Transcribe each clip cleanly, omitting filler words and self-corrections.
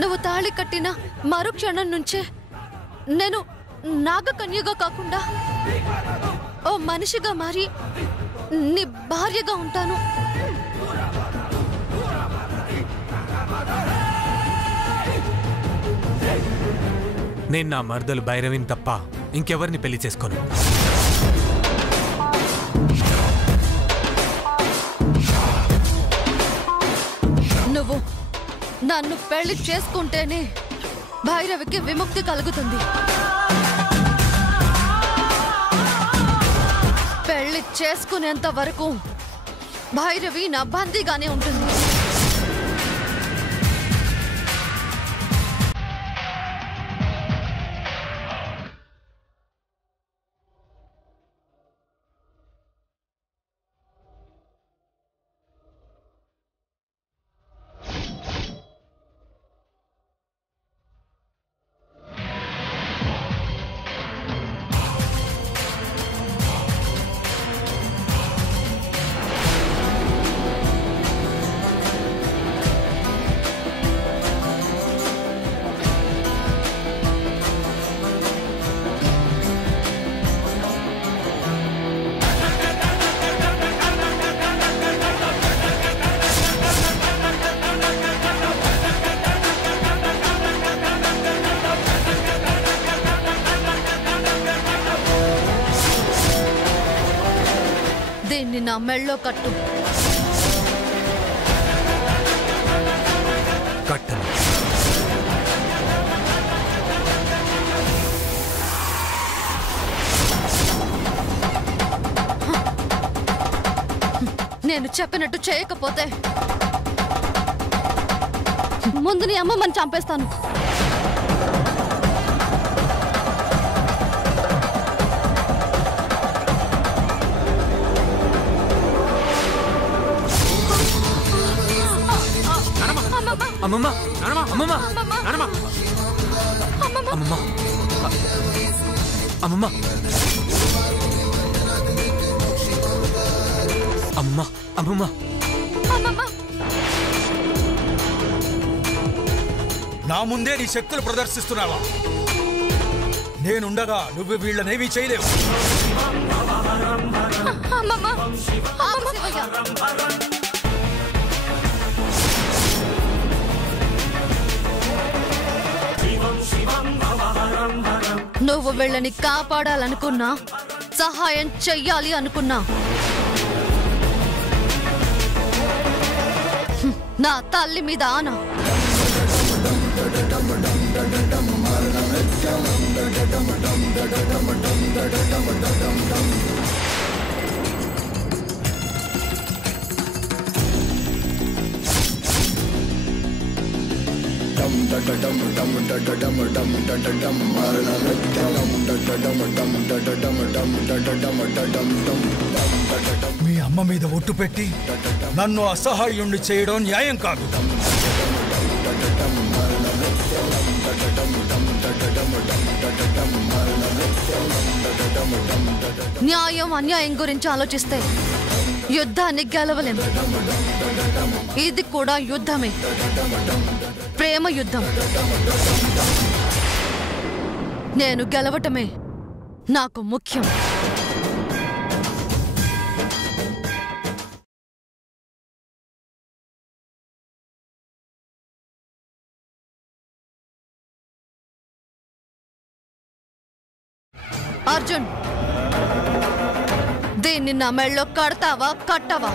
నువ్వు తాళి కట్టిన మరుక్షణం నుంచే నేను నాగకన్యగా కాకుండా ఓ మనిషిగా మారి నీ భార్యగా ఉంటాను. నేను నా మర్దలు భైరవిని తప్ప ఇంకెవరిని పెళ్లి చేసుకోను. నువ్వు నన్ను పెళ్లి చేసుకుంటేనే భైరవికి విముక్తి కలుగుతుంది. పెళ్లి చేసుకునేంత వరకు భైరవి నా బందీగానే ఉంటుంది. దీన్ని నా మెళ్ళో కట్టు. కట్టను. నేను చెప్పినట్టు చేయకపోతే ముందు నీ అమ్మమ్మని చంపేస్తాను. అమ్మమ్మ, అమ్మమ్మ, అమ్మమ్మ, అమ్మమ్మ, అమ్మమ్మ, అమ్మమ్మ, నా ముందే నీ శక్తులు ప్రదర్శిస్తున్నావా? నేనుండగా నువ్వు వీళ్ళనేమీ చేయలేవు. నువ్వు వీళ్ళని కాపాడాలనుకున్నా, సహాయం చెయ్యాలి అనుకున్నా, నా తల్లి మీద ఆన. మీ అమ్మ మీద ఒట్టు పెట్టి నన్ను అసహాయుణ్ణి చేయడం న్యాయం కాదు. న్యాయం అన్యాయం గురించి ఆలోచిస్తే యుద్ధాన్ని గెలవలేం. ఇది కూడా యుద్ధమే, ప్రేమ యుద్ధం. నేను గెలవటమే నాకు ముఖ్యం. అర్జున్, దీన్ని నా మెళ్ళో కడతావా కట్టవా?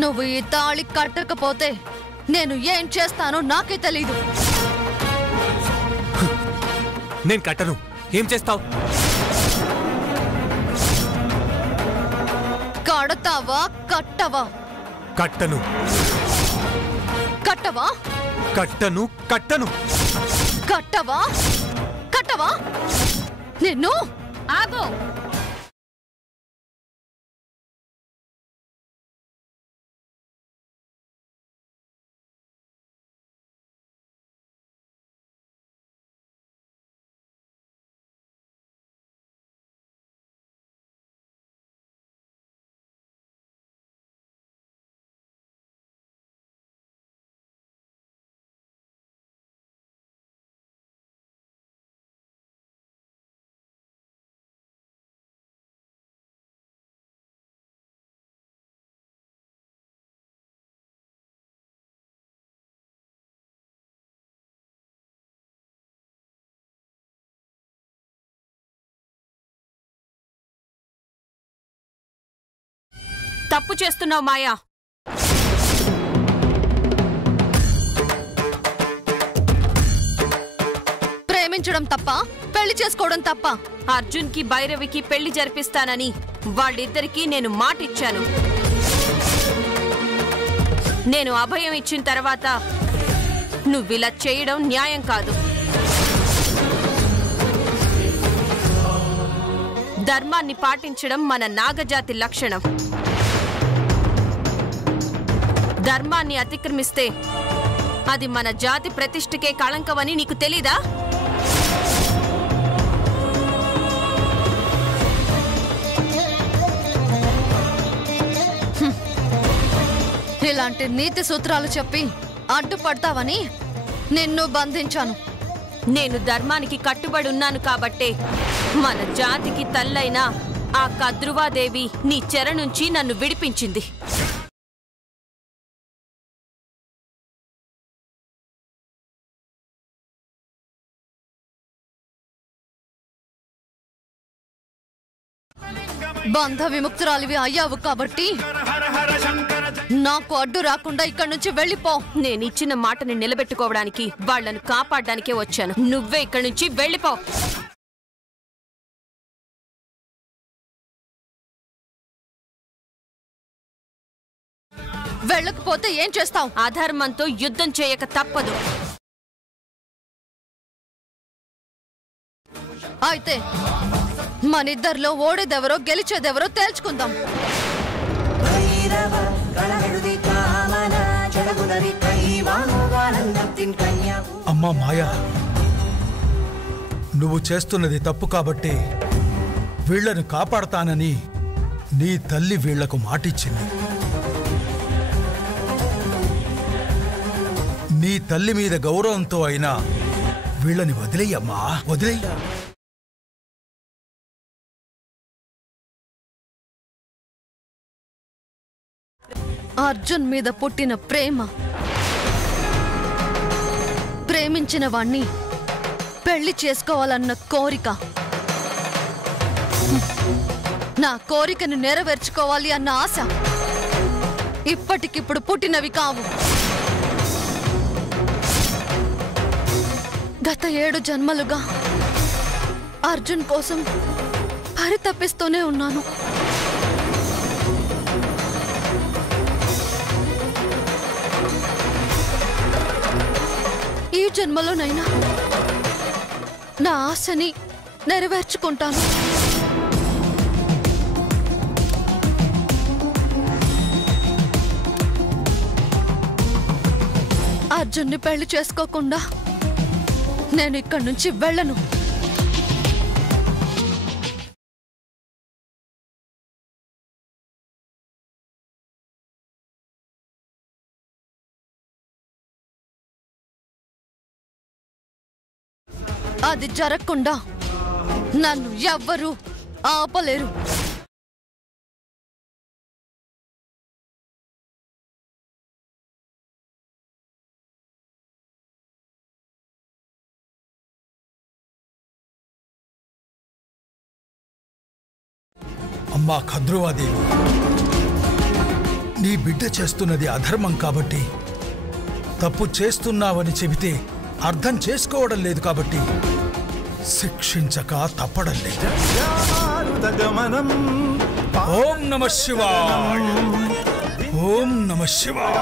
నువ్వు ఈ తాళి కట్టకపోతే నేను ఏం చేస్తానో నాకే తెలీదు. నేను కట్టను. ఏం చేస్తావు? కడతావా కట్టవా? కట్టను. కట్టవా? కట్టను. కట్టను. కట్టవా? కట్టవా? నిన్ను ఆగో. తప్పు చేస్తున్నావు మాయా. ప్రేమించడం తప్ప, పెళ్లి చేసుకోవడం తప్ప? అర్జున్కి భైరవికి పెళ్లి జరిపిస్తానని వాళ్ళిద్దరికీ నేను మాటిచ్చాను. నేను అభయం ఇచ్చిన తర్వాత నువ్విలా చేయడం న్యాయం కాదు. ధర్మాన్ని పాటించడం మన నాగజాతి లక్షణం. ధర్మాన్ని అతిక్రమిస్తే అది మన జాతి ప్రతిష్టకే కళంకమని నీకు తెలీదా? ఇలాంటి నీతి సూత్రాలు చెప్పి అడ్డుపడతావని నిన్ను బంధించాను. నేను ధర్మానికి కట్టుబడి ఉన్నాను కాబట్టే మన జాతికి తల్లైన ఆ కద్రువాదేవి నీ చెర నుంచి నన్ను విడిపించింది. బంధ విముక్తురాలివి అయ్యావు కాబట్టి నాకు అడ్డు రాకుండా ఇక్కడి నుంచి వెళ్ళిపో. నేనిచ్చిన మాటని నిలబెట్టుకోవడానికి, వాళ్లను కాపాడడానికే వచ్చాను. నువ్వే ఇక్కడి నుంచి వెళ్ళిపో. వెళ్ళకపోతే ఏం చేస్తావు? అధర్మంతో యుద్ధం చేయక తప్పదు. అయితే మనిద్దరిలో ఓడేదెవరో గెలిచేదెవరో తేల్చుకుందాం. అమ్మా మాయా, నువ్వు చేస్తున్నది తప్పు కాబట్టి వీళ్లను కాపాడతానని నీ తల్లి వీళ్లకు మాటిచ్చింది. నీ తల్లి మీద గౌరవంతో అయినా వీళ్ళని వదిలేయమ్మా, వదిలేయ. అర్జున్ మీద పుట్టిన ప్రేమ, ప్రేమించిన వాణ్ణి పెళ్లి చేసుకోవాలన్న కోరిక, నా కోరికను నెరవేర్చుకోవాలి అన్న ఆశ ఇప్పటికిప్పుడు పుట్టినవి కావు. గత 7 జన్మలుగా అర్జున్ కోసం పరితపిస్తూనే ఉన్నాను. ఈ జన్మలోనైనా నా ఆశని నెరవేర్చుకుంటాను. అర్జున్ని పెళ్లి చేసుకోకుండా నేను ఇక్కడి నుంచి వెళ్ళను. అది జరగకుండా నన్ను ఎవ్వరూ ఆపలేరు. అమ్మా ఖద్రువాదేవి, నీ బిడ్డ చేస్తున్నది అధర్మం కాబట్టి, తప్పు చేస్తున్నావని చెబితే అర్థం చేసుకోవడం లేదు కాబట్టి శిక్షించక తప్పడం లేదు. ఓం నమః శివాయ, ఓం నమః శివాయ.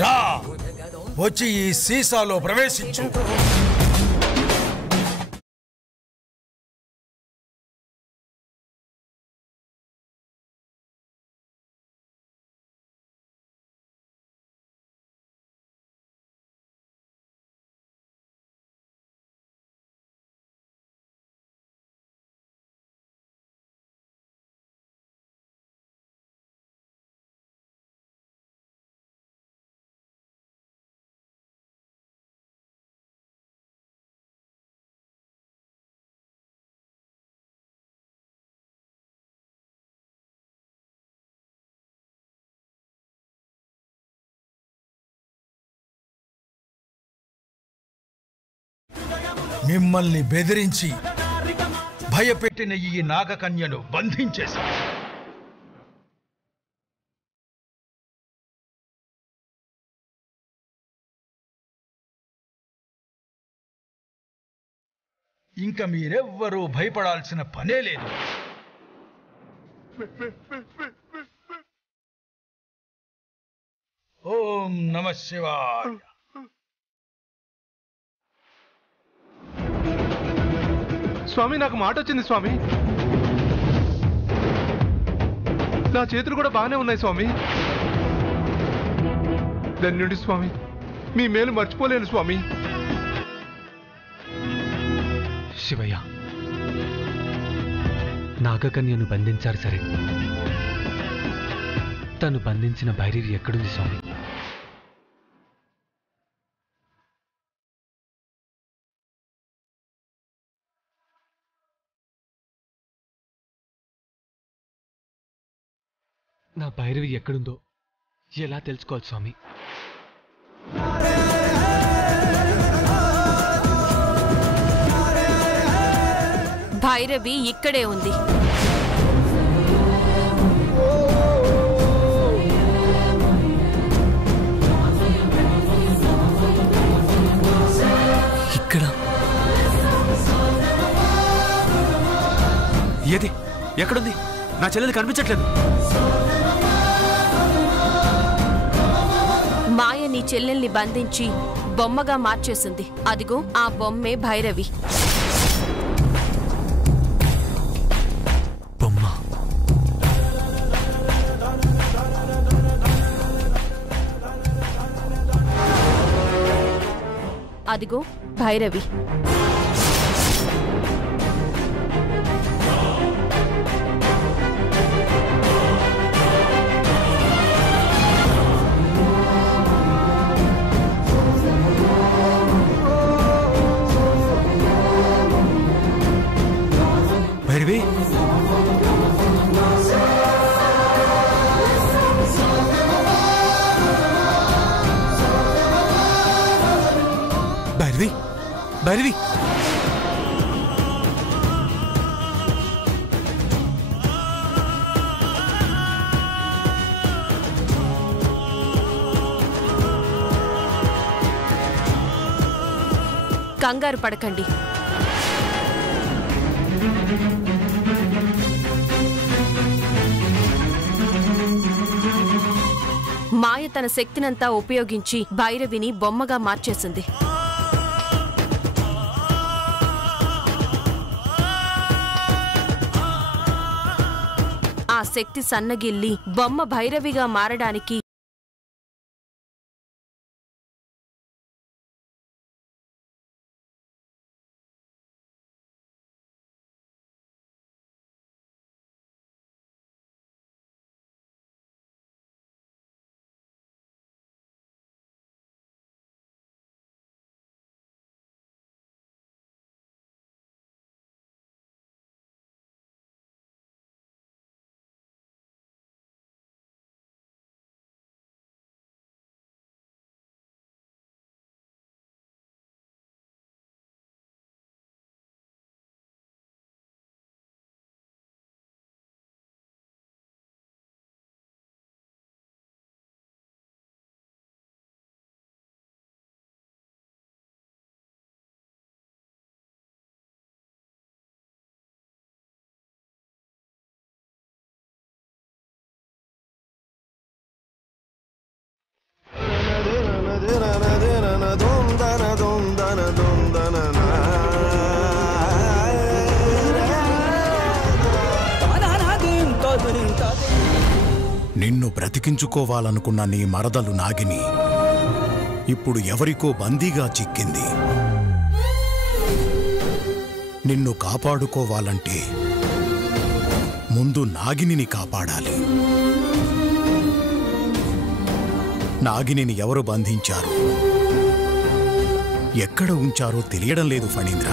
రా, వచ్చి ఈ సీసాలో ప్రవేశించు. మిమ్మల్ని బెదిరించి భయపెట్టిన ఈ నాగకన్యను బంధించేశా. ఇంకా మీరెవ్వరూ భయపడాల్సిన పనే లేదు. ఓం నమః శివాయ. స్వామి, నాకు మాట వచ్చింది స్వామి. నా చేతులు కూడా బాగానే ఉన్నాయి స్వామి. ధన్యుడి స్వామి, మీ మేలు మర్చిపోలేను స్వామి. శివయ్య, నాగకన్యను బంధించారు సరే, తను బంధించిన భైరవి ఎక్కడుంది స్వామి? నా భైరవి ఎక్కడుందో ఎలా తెలుసుకోవాలి స్వామి? భైరవి ఇక్కడే ఉంది. ఇక్కడ? ఏది? ఎక్కడుంది? నా చెల్లెలు కనిపించట్లేదు. మాయ నీ చెల్లెల్ని బంధించి బొమ్మగా మార్చేసింది. అదిగో ఆ బొమ్మే భైరవి. బొమ్మ? అదిగో భైరవి. భైరవి, భైరవి, భైరవి, కంగారు పడకండి. మాయ తన శక్తినంతా ఉపయోగించి భైరవిని బొమ్మగా మార్చేసింది. ఆ శక్తి సన్నగిల్లి బొమ్మ భైరవిగా మారడానికి నిన్ను బ్రతికించుకోవాలనుకున్న నీ మరదలు నాగిని ఇప్పుడు ఎవరికో బందీగా చిక్కింది. నిన్ను కాపాడుకోవాలంటే ముందు నాగిని కాపాడాలి. నాగిని ఎవరు బంధించారు, ఎక్కడ ఉంచారో తెలియడం లేదు ఫణీంద్ర.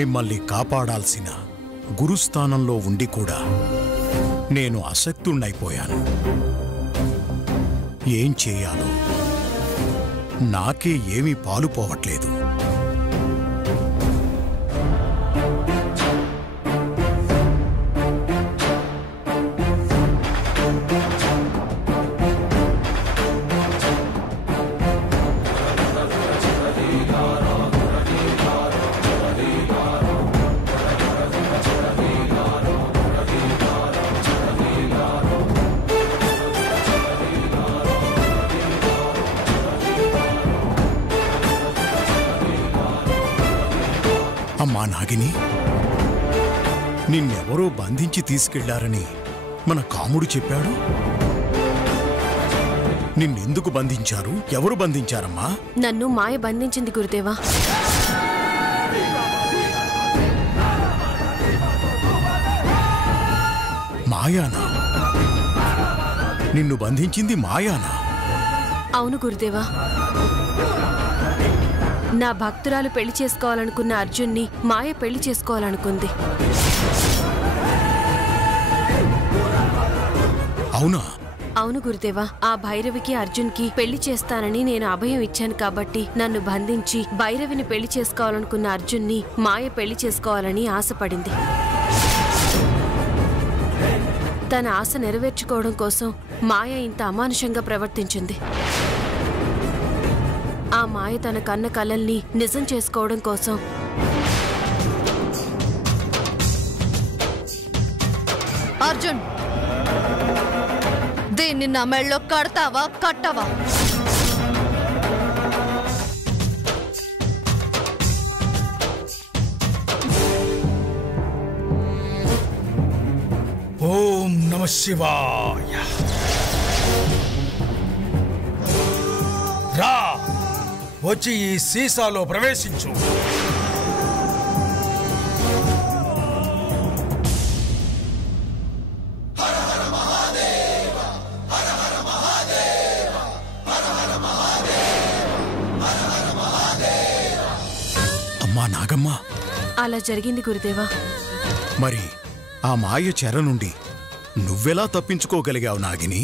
మిమ్మల్ని కాపాడాల్సిన గురుస్థానంలో ఉండి కూడా నేను అశక్తుణ్ణైపోయాను. ఏం చేయాలో నాకే ఏమీ పాలు పోవట్లేదు. అమ్మా నాగిని, నిన్నెవరో బంధించి తీసుకెళ్లారని మన కాముడు చెప్పాడు. నిన్నెందుకు బంధించారు? ఎవరు బంధించారమ్మా? నన్ను మాయ బంధించింది గురుదేవా. మాయానా? నిన్ను బంధించింది మాయానా? అవును గురుదేవా. నా భక్తురాలు పెళ్లి చేసుకోవాలనుకున్న అర్జున్ని మాయ పెళ్లి చేసుకోవాలనుకుంది. అవునా? అవును గురుదేవా. ఆ భైరవికి అర్జున్కి పెళ్లి చేస్తానని నేను అభయం ఇచ్చాను కాబట్టి నన్ను బంధించి భైరవిని పెళ్లి చేసుకోవాలనుకున్న అర్జున్ని మాయ పెళ్లి చేసుకోవాలని ఆశపడింది. తన ఆశ నెరవేర్చుకోవడం కోసం మాయ ఇంత అమానుషంగా ప్రవర్తించింది. ఆ మాయ తన కన్న కలల్ని నిజం చేసుకోవడం కోసం అర్జున్, దీన్ని నా మెళ్ళో కడతావా కట్టవా? ఓం నమః శివాయ. రా, వచ్చి ఈ సీసాలో ప్రవేశించు. అమ్మా నాగమ్మ, అలా జరిగింది గురుదేవా. మరి ఆ మాయ చెర నుండి నువ్వెలా తప్పించుకోగలిగావు నాగిని?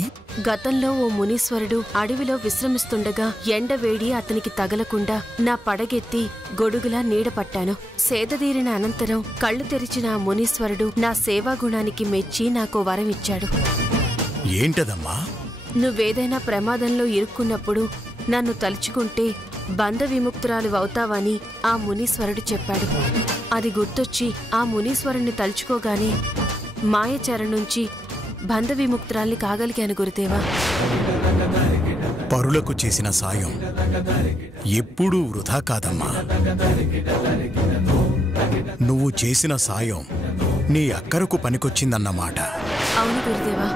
గతంలో ఓ మునీశ్వరుడు అడవిలో విశ్రమిస్తుండగా ఎండవేడి అతనికి తగలకుండా నా పడగెత్తి గొడుగులా నీడపట్టాను. సేదదీరిన అనంతరం కళ్ళు తెరిచిన ఆ మునీశ్వరుడు నా సేవాగుణానికి మెచ్చి నాకు వరమిచ్చాడు. ఏంటదమ్మా? నువ్వేదైనా ప్రమాదంలో ఇరుక్కున్నప్పుడు నన్ను తలుచుకుంటే బంధ విముక్తురాలు అవుతావని ఆ మునీశ్వరుడు చెప్పాడు. అది గుర్తొచ్చి ఆ మునీశ్వరుణ్ణి తలుచుకోగానే మాయచెర నుంచి బంధ విముక్తురాల్ని కాగలిగాను గురుదేవా. పరులకు చేసిన సాయం ఎప్పుడూ వృధా కాదమ్మా. నువ్వు చేసిన సాయం నీ అక్కరకు పనికొచ్చిందన్నమాట. అవును గురుదేవా.